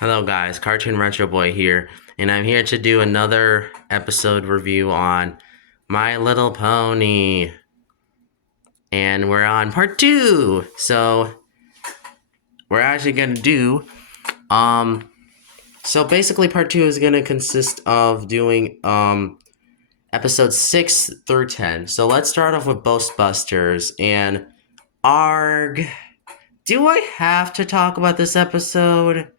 Hello guys, Cartoon Retro Boy here, and I'm here to do another episode review on My Little Pony. And we're on part 2. So, we're actually going to do so basically part 2 is going to consist of doing episodes 6 through 10. So, let's start off with Ghostbusters and Arg. Do I have to talk about this episode?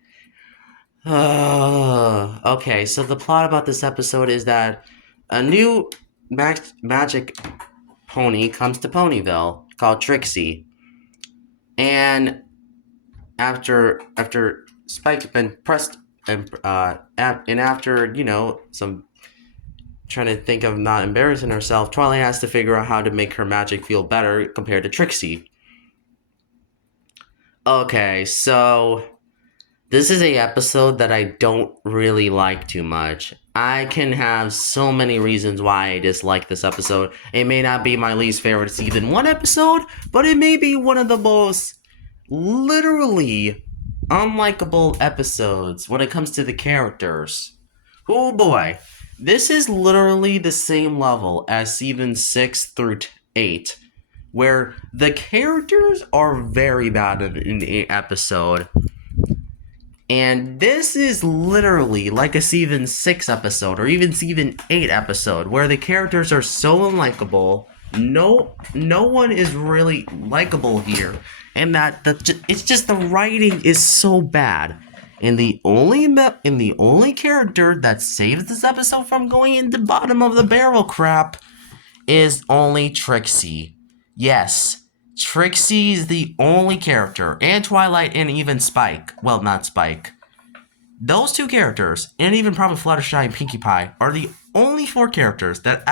Okay, so the plot about this episode is that a new magic pony comes to Ponyville called Trixie, and after Spike's been pressed and after some trying to think of not embarrassing herself, Twilight has to figure out how to make her magic feel better compared to Trixie. Okay, so this is a episode that I don't really like too much. I can have so many reasons why I dislike this episode. It may not be my least favorite season 1 episode, but it may be one of the most literally unlikable episodes when it comes to the characters. Oh boy. This is literally the same level as season 6 through 8, where the characters are very bad in the episode. And this is literally like a season 6 episode or even season 8 episode where the characters are so unlikable. No one is really likable here. And that it's just the writing is so bad. And the only character that saves this episode from going in the bottom of the barrel crap is only Trixie. Yes, Trixie's the only character, and Twilight, and even Spike. Well, not Spike. Those two characters, and even probably Fluttershy and Pinkie Pie, are the only 4 characters that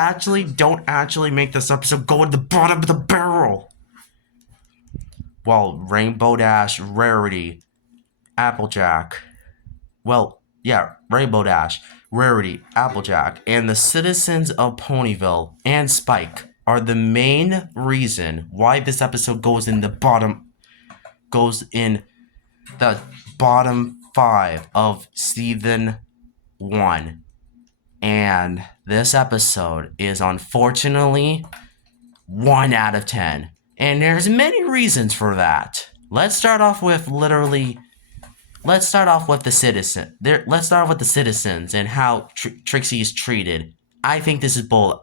don't actually make this episode go in the bottom of the barrel. Well, Rainbow Dash, Rarity, Applejack. Well, yeah, Rainbow Dash, Rarity, Applejack, and the citizens of Ponyville and Spike are the main reason why this episode goes in the bottom 5 of season 1. And this episode is unfortunately 1 out of 10. And there's many reasons for that. Let's start off with the citizens and how Trixie is treated. I think this is bull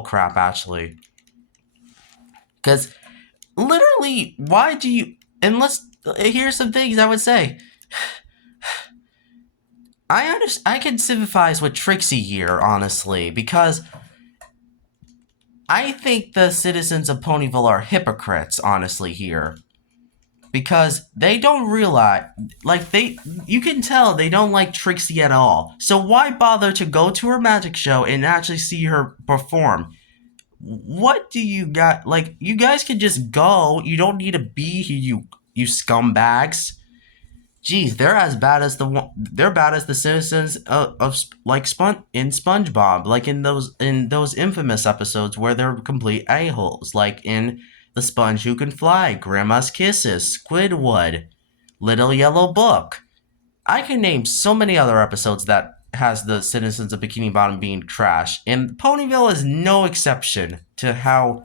crap actually. Because literally, why do you? And here's some things I would say. I can sympathize with Trixie here, honestly, because I think the citizens of Ponyville are hypocrites, honestly, here. Because they don't realize, you can tell they don't like Trixie at all. So why bother to go to her magic show and actually see her perform? What do you got? You guys can just go. You don't need to be here, you scumbags. Geez, they're bad as the citizens of in SpongeBob, like in those infamous episodes where they're complete a-holes, like in The Sponge Who Can Fly, Grandma's Kisses, Squidward, Little Yellow Book. I can name so many other episodes that has the citizens of Bikini Bottom being trash, and Ponyville is no exception to how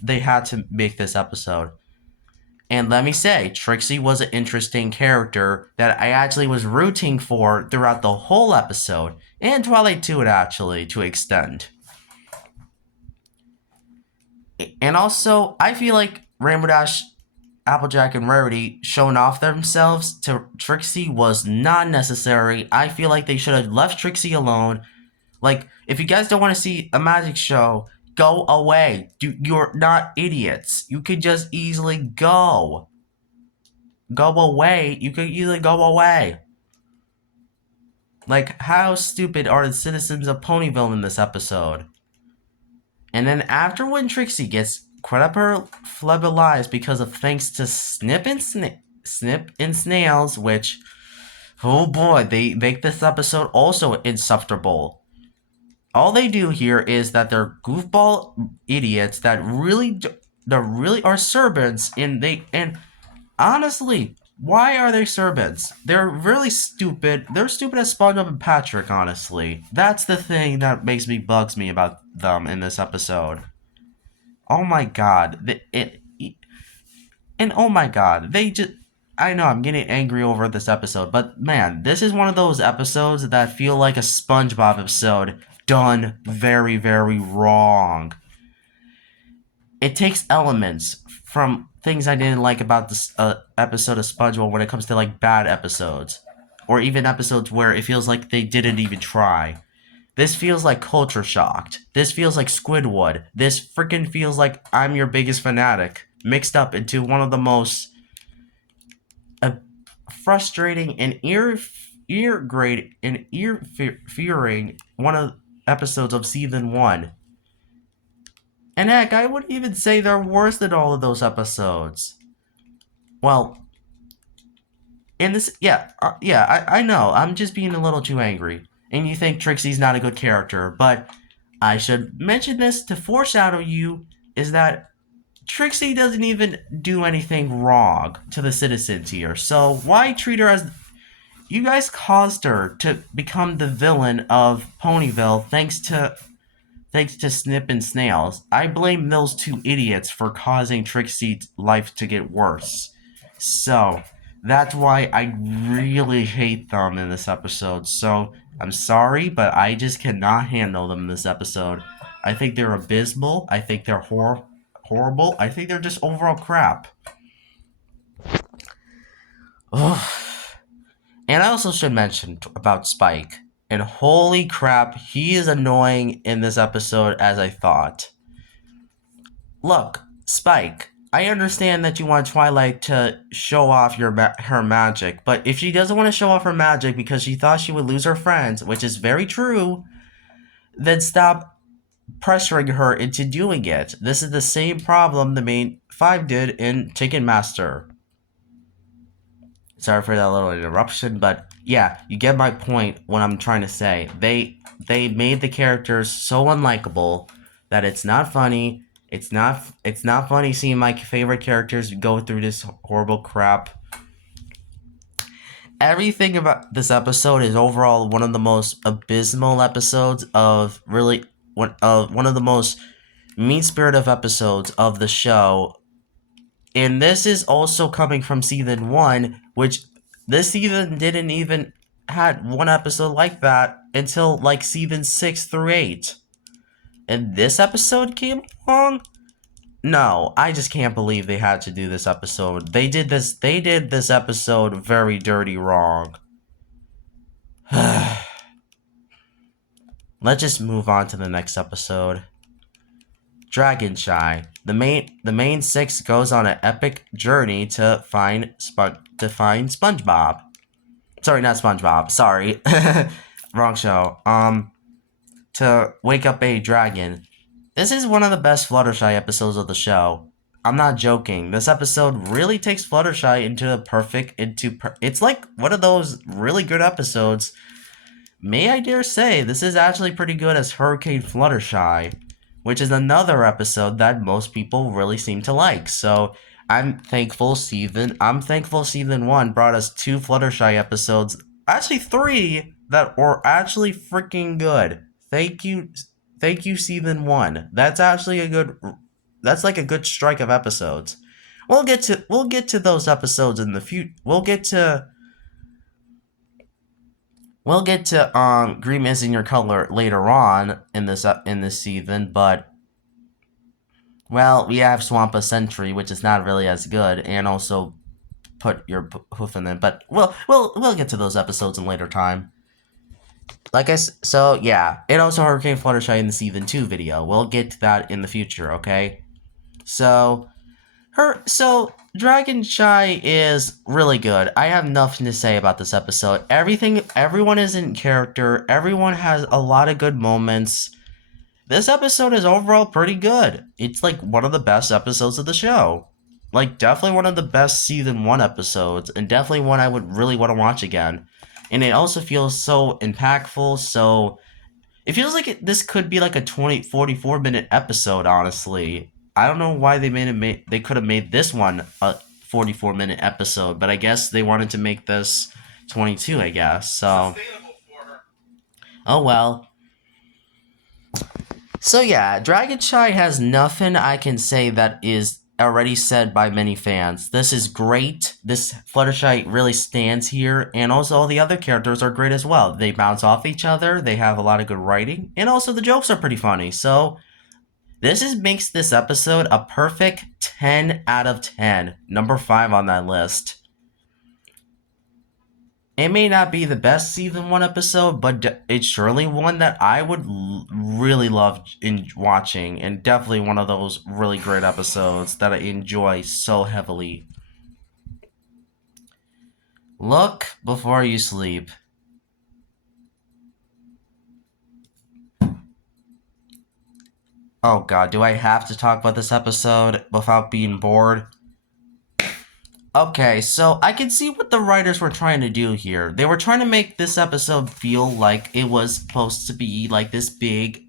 they had to make this episode. And let me say, Trixie was an interesting character that I actually was rooting for throughout the whole episode, and Twilight too, actually, to extend. And also, I feel like Rainbow Dash, Applejack, and Rarity showing off themselves to Trixie was not necessary. I feel like they should have left Trixie alone. If you guys don't want to see a magic show, go away. You're not idiots. You could just easily go. Go away. You could easily go away. How stupid are the citizens of Ponyville in this episode? And then after when Trixie gets quit up her flubby lies because of thanks to Snip and Snails, which, oh boy, they make this episode also insufferable. All they do here is that they're goofball idiots that really are servants, and honestly, Why are they servants? They're really stupid. They're stupid as SpongeBob and Patrick, honestly. That's the thing that bugs me about them in this episode. Oh my god. And oh my god, they just. I know I'm getting angry over this episode, but man, this is one of those episodes that feel like a SpongeBob episode done very, very wrong. It takes elements from things I didn't like about this episode of SpongeBob when it comes to like bad episodes, or even episodes where it feels like they didn't even try. This feels like Culture Shocked. This feels like Squidward. This freaking feels like I'm Your Biggest Fanatic mixed up into one of the most frustrating and ear-fearing one of episodes of season 1. And heck, I would even say they're worse than all of those episodes. Well, in this, I know, I'm just being a little too angry. And you think Trixie's not a good character, but I should mention this to foreshadow you, is that Trixie doesn't even do anything wrong to the citizens here, so why treat her as... You guys caused her to become the villain of Ponyville thanks to Snip and Snails. I blame those two idiots for causing Trixie's life to get worse. So, that's why I really hate them in this episode. So, I'm sorry, but I just cannot handle them in this episode. I think they're abysmal. I think they're horrible. I think they're just overall crap. Ugh. And I also should mention about Spike. And holy crap, he is annoying in this episode as I thought. Look, Spike, I understand that you want Twilight to show off her magic, but if she doesn't want to show off her magic because she thought she would lose her friends, which is very true, then stop pressuring her into doing it. This is the same problem the main 5 did in Ticketmaster. Sorry for that little interruption, but yeah, you get my point. What I'm trying to say, they made the characters so unlikable that it's not funny. It's not funny seeing my favorite characters go through this horrible crap. Everything about this episode is overall one of the most abysmal episodes of one of the most mean-spirited episodes of the show. And this is also coming from season 1, which this season didn't even had one episode like that until like season 6 through 8. And this episode came along? No, I just can't believe they had to do this episode. They did this episode very dirty wrong. Let's just move on to the next episode. Dragon Shy. The main 6 goes on an epic journey to find SpongeBob. Sorry, not SpongeBob. Sorry. Wrong show. To wake up a dragon. This is one of the best Fluttershy episodes of the show. I'm not joking. This episode really takes Fluttershy it's like one of those really good episodes. May I dare say, this is actually pretty good as Hurricane Fluttershy, which is another episode that most people really seem to like. So I'm thankful season 1 brought us 2 Fluttershy episodes, actually 3 that were actually freaking good. Thank you season 1. That's actually that's like a good strike of episodes. We'll get to those episodes in the future. We'll get to Green Missing Your Color later on in this season, but well, we have Swampa Sentry, which is not really as good, and also Put Your Hoof in it. But we'll get to those episodes in later time. So yeah, and also Hurricane Fluttershy in the season 2 video. We'll get to that in the future, okay? So Dragon Shy is really good. I have nothing to say about this episode. Everyone is in character. Everyone has a lot of good moments. This episode is overall pretty good. It's like one of the best episodes of the show. Like definitely one of the best season 1 episodes, and definitely one I would really want to watch again. And it also feels so impactful, so it feels like this could be like a 44 minute episode, honestly. I don't know why they could have made this one 44-minute episode, but I guess they wanted to make this 22, I guess. So, oh well. So yeah, Dragon Chai has nothing I can say that is already said by many fans. This is great. This Fluttershy really stands here, and also all the other characters are great as well. They bounce off each other, they have a lot of good writing, and also the jokes are pretty funny. So makes this episode a perfect 10 out of 10. Number 5 on that list. It may not be the best season 1 episode, but it's surely one that I would really love in watching, and definitely one of those really great episodes that I enjoy so heavily. Look before you sleep. Oh god, do I have to talk about this episode without being bored? Okay, so I can see what the writers were trying to do here. They were trying to make this episode feel like it was supposed to be like this big,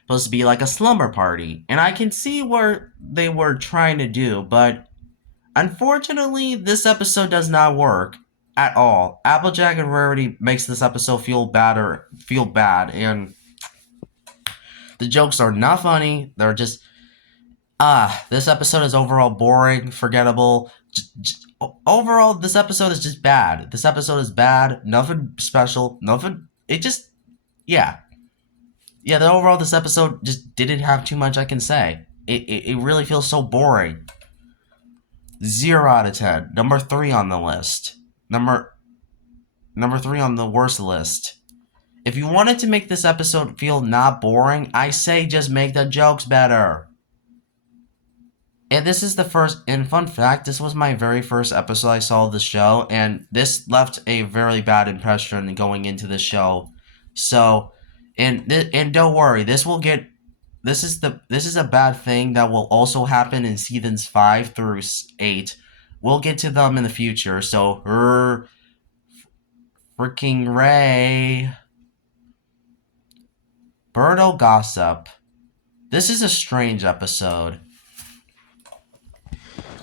supposed to be like a slumber party. And I can see what they were trying to do, but unfortunately, this episode does not work at all. Applejack and Rarity makes this episode feel bad, and the jokes are not funny. They're just this episode is overall boring, forgettable. Overall, this episode is just bad. This episode is bad. Nothing special. Nothing. It just, yeah. Yeah, overall, this episode just didn't have too much I can say. It really feels so boring. 0 out of 10. Number 3 on the list. Number 3 on the worst list. If you wanted to make this episode feel not boring, I say just make the jokes better. And this is the first, and fun fact, this was my very first episode I saw of the show, and this left a very bad impression going into the show. So, and don't worry, this is a bad thing that will also happen in seasons 5 through 8. We'll get to them in the future, so, freaking Ray. Birdo Gossip. This is a strange episode.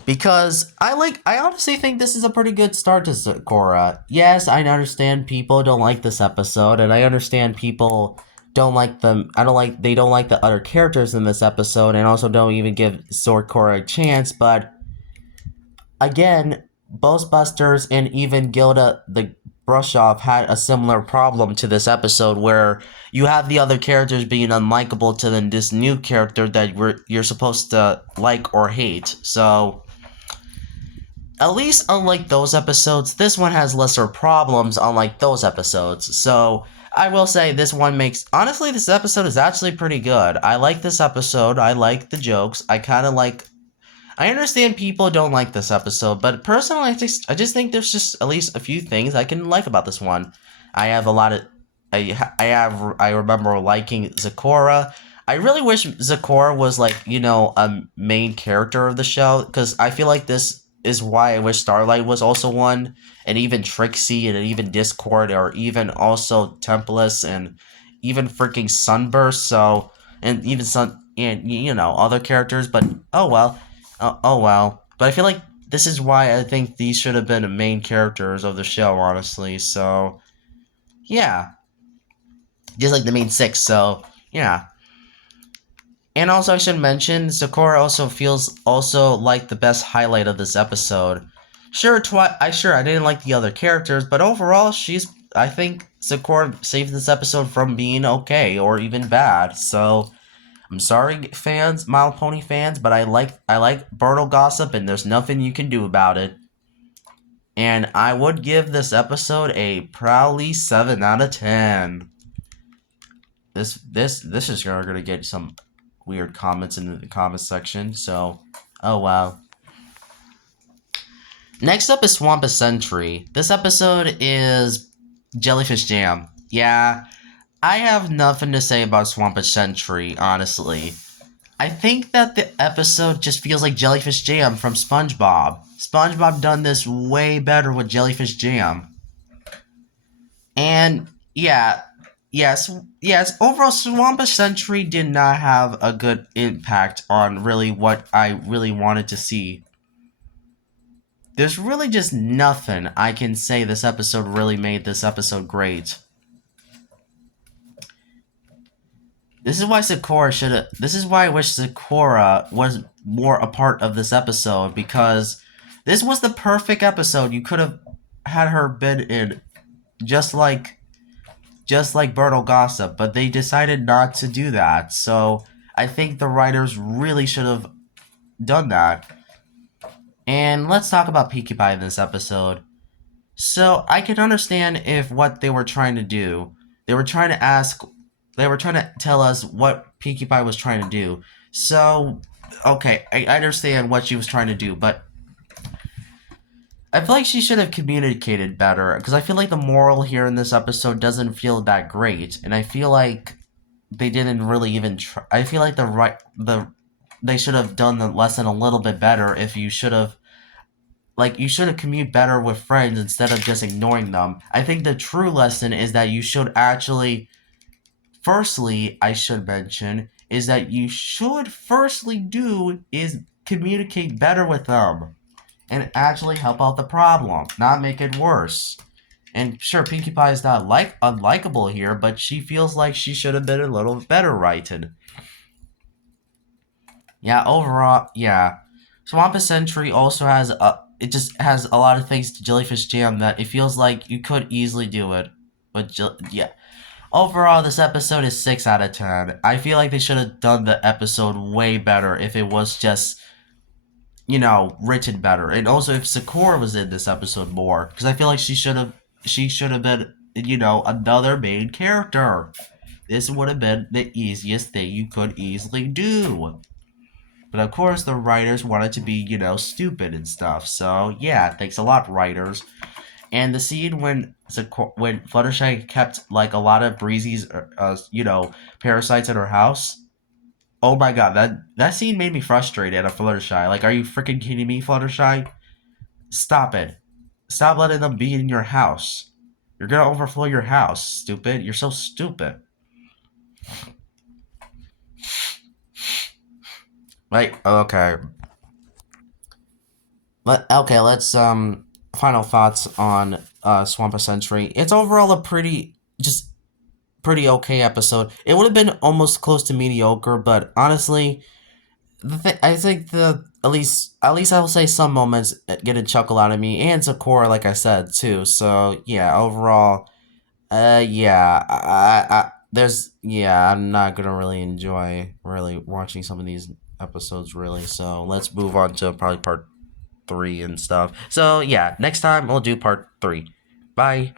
Because I honestly think this is a pretty good start to Sakura. Yes, I understand people don't like this episode, and I understand people don't like them. They don't like the other characters in this episode, and also don't even give Sakura a chance. But again, Ghostbusters and even Gilda the Brush Off had a similar problem to this episode, where you have the other characters being unlikable to then this new character that you're supposed to like or hate. So, at least unlike those episodes, this one has lesser problems unlike those episodes. So, I will say this one honestly, this episode is actually pretty good. I like this episode. I like the jokes. I understand people don't like this episode, but personally, I just think there's just at least a few things I can like about this one. I remember liking Sakura. I really wish Sakura was a main character of the show, because I feel like this is why I wish Starlight was also one, and even Trixie, and even Discord, or even also Tempest, and even freaking Sunburst, and even other characters, but oh well. Oh well. But I feel like this is why I think these should have been the main characters of the show, honestly, so yeah. Just like the main 6, so yeah. And also, I should mention, Sakura also feels like the best highlight of this episode. Sure, I didn't like the other characters, but overall, I think Sakura saved this episode from being okay or even bad. So, I'm sorry, fans, My Little Pony fans, but I like Birdo Gossip, and there's nothing you can do about it. And I would give this episode a proudly 7 out of 10. This is gonna get some weird comments in the comments section, so oh wow. Next up is Swampus Century. This episode is Jellyfish Jam. Yeah, I have nothing to say about Swampus Century, honestly. I think that the episode just feels like Jellyfish Jam from SpongeBob. SpongeBob done this way better with Jellyfish Jam. And yes, overall, Swampus Century did not have a good impact on really what I really wanted to see. there's really just nothing I can say this episode really made this episode great. This is why Sakura should have. This is why I wish Sakura was more a part of this episode, because this was the perfect episode. You could have had her been in, just like Bertle Gossip, but they decided not to do that. So I think the writers really should have done that. And let's talk about Pinkie Pie in this episode. So I can understand if what they were trying to do, they were trying to ask, they were trying to tell us what Pinkie Pie was trying to do. So, okay, I understand what she was trying to do, but I feel like she should have communicated better, because I feel like the moral here in this episode doesn't feel that great, and I feel like they didn't really even try. I feel like they should have done the lesson a little bit better. If you should have, like, you should have commute better with friends instead of just ignoring them. I think the true lesson is that you should actually, firstly, I should mention, is that you should firstly do is communicate better with them and actually help out the problem, not make it worse. And sure, Pinkie Pie is not unlikable here, but she feels like she should have been a little better written. Yeah, overall, yeah. Swamp Century also has it just has a lot of things to Jellyfish Jam that it feels like you could easily do it. But yeah. Overall, this episode is 6 out of 10. I feel like they should have done the episode way better if it was just, written better. And also if Sakura was in this episode more. Because I feel like she should have been, another main character. This would have been the easiest thing you could easily do. But of course, the writers wanted to be, stupid and stuff. So yeah, thanks a lot, writers. And the scene when Fluttershy kept like a lot of Breezy's, parasites in her house. Oh my god, that scene made me frustrated at Fluttershy. Like, are you freaking kidding me, Fluttershy? Stop it! Stop letting them be in your house. You're gonna overflow your house, stupid. You're so stupid. Right? Okay. Let's final thoughts on Swamp Century. It's overall a pretty okay episode. It would have been almost close to mediocre, but honestly, I think the at least I will say some moments get a chuckle out of me, and Sakura, like I said too. So yeah, overall, yeah, I'm not gonna really enjoy really watching some of these episodes really. So let's move on to probably part 3 and stuff. So yeah, next time we'll do part 3. Bye.